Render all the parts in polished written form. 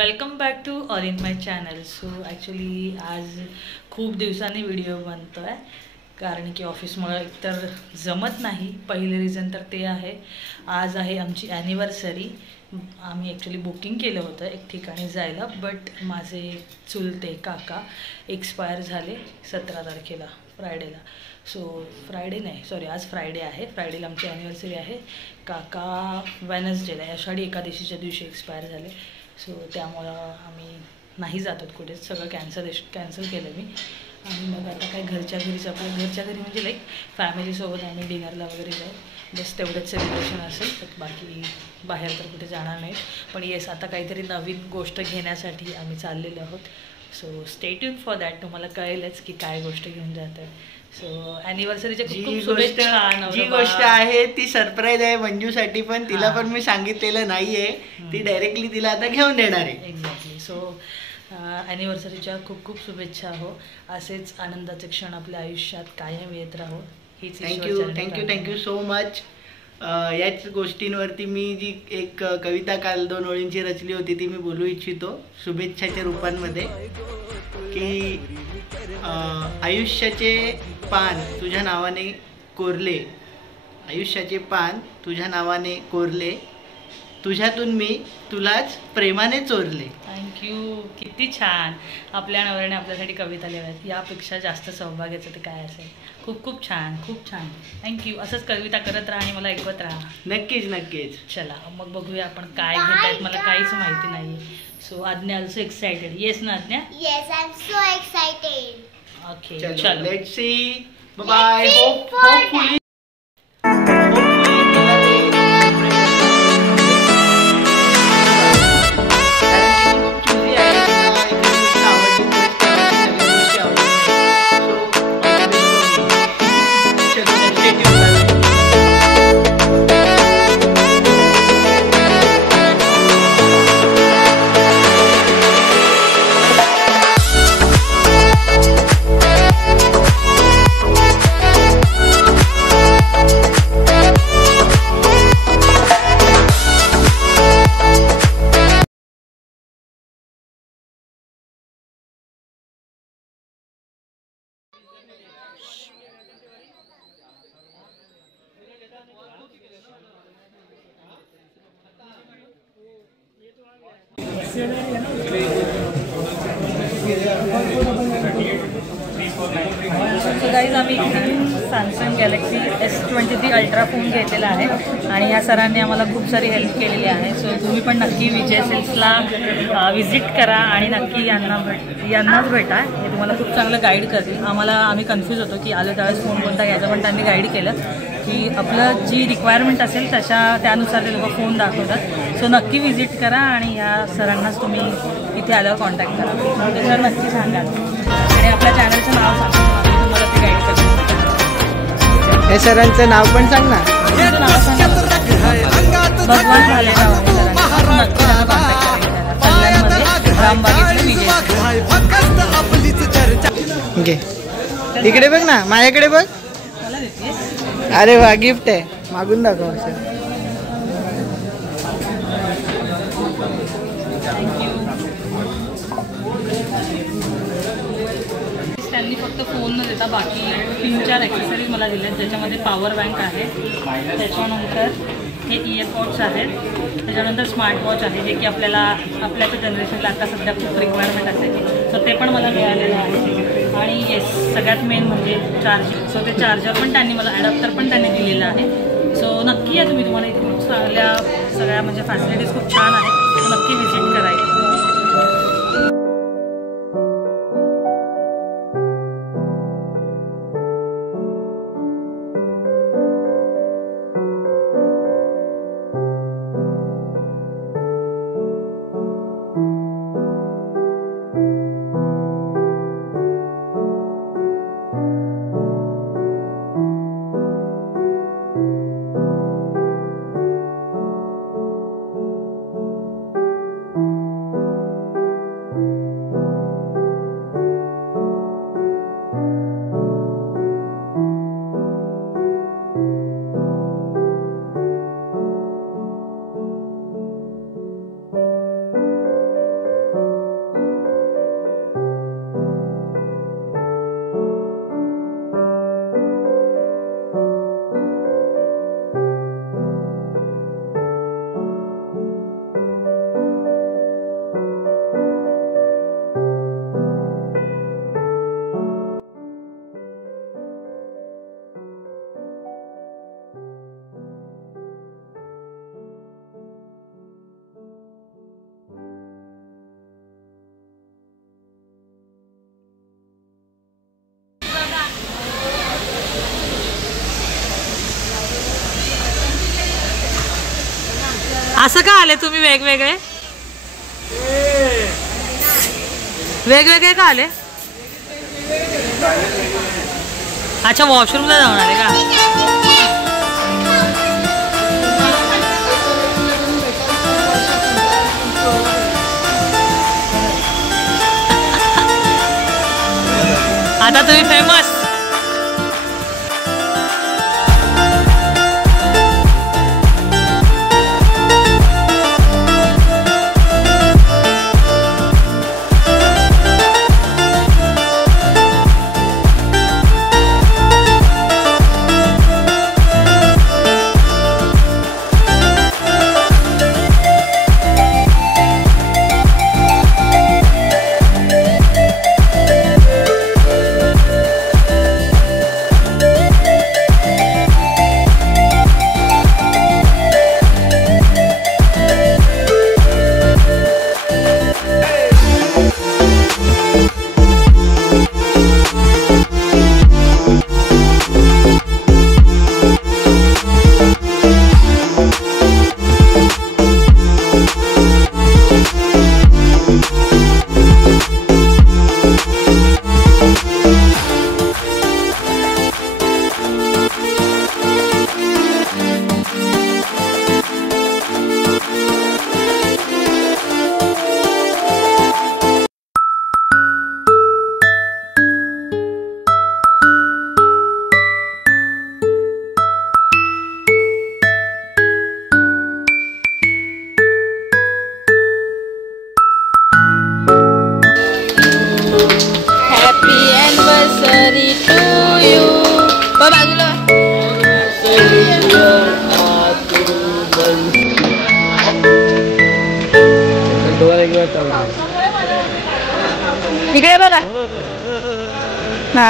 Welcome back to all in my channel. So actually आज खूप दिवसांनी व्हिडिओ बनतो आहे कारण की ऑफिसमुळे एकतर जमत नाही. पहिले रिझन तर ते आहे, आज आहे आमची ॲनिव्हर्सरी. आम्ही ॲक्च्युली बुकिंग केलं होतं एक ठिकाणी जायला, बट माझे चुलते काका एक्सपायर झाले 17 तारखेला फ्रायडेला. सो फ्रायडे नाही, सॉरी, आज फ्रायडे आहे. फ्रायडेला आमची ॲनिव्हर्सरी आहे. काका वेनसडेला आषाढी एकादशीच्या दिवशी एक्सपायर झाले. सो त्यामुळं आम्ही नाही जात आहोत कुठेच, सगळं कॅन्सल केलं मी. आणि मग आता काय घरच्या घरीच, आपल्या घरच्या घरी म्हणजे लाईक फॅमिलीसोबत आम्ही डिनरला वगैरे जाऊ, बस तेवढंच सेलिब्रेशन असेल. तर बाकी बाहेर तर कुठे जाणार नाही. पण येस, आता काहीतरी नवीन गोष्ट घेण्यासाठी आम्ही चाललेलो आहोत. So stay tune for that. तुम्हाला कळेलच की काय गोष्ट घेऊन जात आहे. सो ॲनिव्हर्सरीच्या खूप शुभेच्छा. जी गोष्ट आहे ती सरप्राईज आहे मंजूसाठी, पण तिला पण मी सांगितलेलं नाहीये. ती डायरेक्टली तिला आता घेऊन देणार आहे. एक्झॅक्टली. सो ॲनिव्हर्सरीच्या खूप खूप शुभेच्छा हो. असेच आनंदाचे क्षण आपल्या आयुष्यात कायम येत राहो. हीच थँक्यू सो मच. याच गोष्टींवरती मी जी एक कविता काल 2 ओळींची रचली होती ती मी बोलू इच्छितो शुभेच्छाच्या रूपांमध्ये, की आयुष्याचे पान तुझ्या नावाने कोरले, आयुष्याचे पान तुझ्या नावाने कोरले, तुझ्यातून मी तुलाच प्रेमाने चोरले. थँक्यू. किती छान. आपल्या नवऱ्याने आपल्यासाठी कविता लिहाव्यात, यापेक्षा जास्त सौभाग्याचं ते काय असेल. खूप खूप छान, खूप छान. थँक्यू. असंच कविता करत राहा आणि मला ऐकवत राहा. नक्कीच. चला मग बघूया आपण काय घेत आहेत. मला काहीच माहिती नाही. सो आज्ञा ऑल्सो एक्साइटेड. येस ना आज्ञा? Yes, I am so excited. Okay, चलो let's see. Bye. Hopefully guys, आम्ही Samsung Galaxy S23 ultra phone घेतलेला आहे आणि ह्या सरांनी आम्हाला खूप सारी हेल्प केलेली आहे. सो तुम्ही पण नक्की विजय सेल्सला व्हिजिट करा आणि नक्की यांनाच भेटा. हे तुम्हाला खूप चांगलं गाईड करतील. आम्ही कन्फ्यूज होतो की आलं त्यावेळेस फोन कोणता घ्यायचा, पण त्यांनी गाईड केलं की आपलं जी रिक्वायरमेंट असेल त्यानुसार ते लोक फोन दाखवतात. सो नक्की व्हिजिट करा आणि ह्या सरांनाच तुम्ही इथे आल्यावर कॉन्टॅक्ट करा. ते सर नक्की सांगाल आणि आपल्या चॅनलचं नाव सांगा, तुम्हाला ते गाईड करतात. हे सरांचं नाव पण सांग ना. भगवान भालेराव नक्की कॉन्टॅक्ट ओके. इकडे बघ ना, माझ्याकडे बघ. अरे वा, गिफ्ट आहे. मागून दाखव सर. त्यांनी फक्त फोन न देता बाकी 3-4 ॲक्सेसरीज मला दिल्यात, ज्याच्यामध्ये पॉवर बँक आहे, त्याच्यानंतर हे इयरपॉड्स आहेत, त्याच्यानंतर स्मार्टवॉच आहे जे की आपल्या जनरेशनला आता सध्या खूप रिक्वायरमेंट असायची. सो ते पण मला मिळालेलं आहे. आणि येस, सगळ्यात मेन म्हणजे चार्जिंग. सो ते चार्जर पण त्यांनी मला, ॲडॅप्टर पण त्यांनी दिलेलं आहे. सो नक्की या तुम्हाला इथे खूप चांगल्या सगळ्या म्हणजे फॅसिलिटीज खूप छान आहेत. नक्की व्हिजिट करायची. असं का आले तुम्ही वेगवेगळे वेगवेगळे का आले? अच्छा वॉशरूमला जाऊन आले का? आता तुम्ही फेमस. इकडे बघा ना.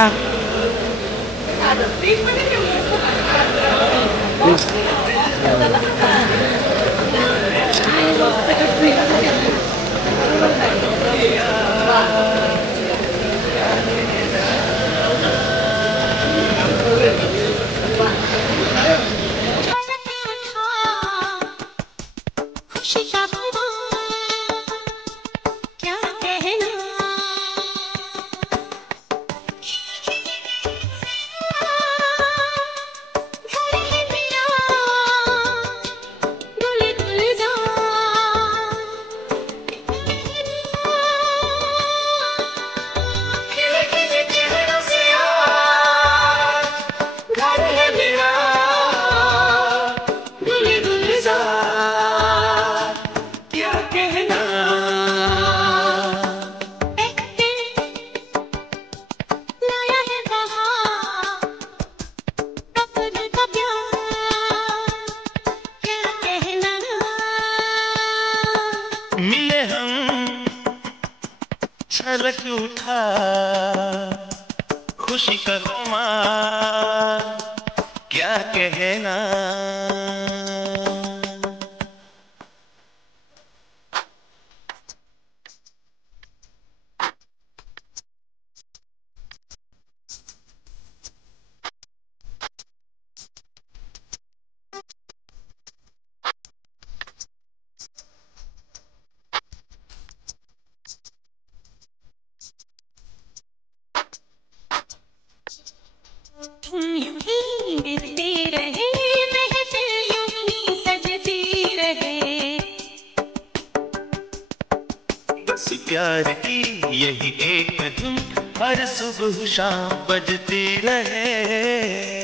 मिले हम छलक उठा खुशी का खुमार क्या कहना. तुम यूं ही गिरते रहे महफिल यूं ही सजती रहे. बस प्यार की यही एक धुन हर सुबह शाम बजती रहे.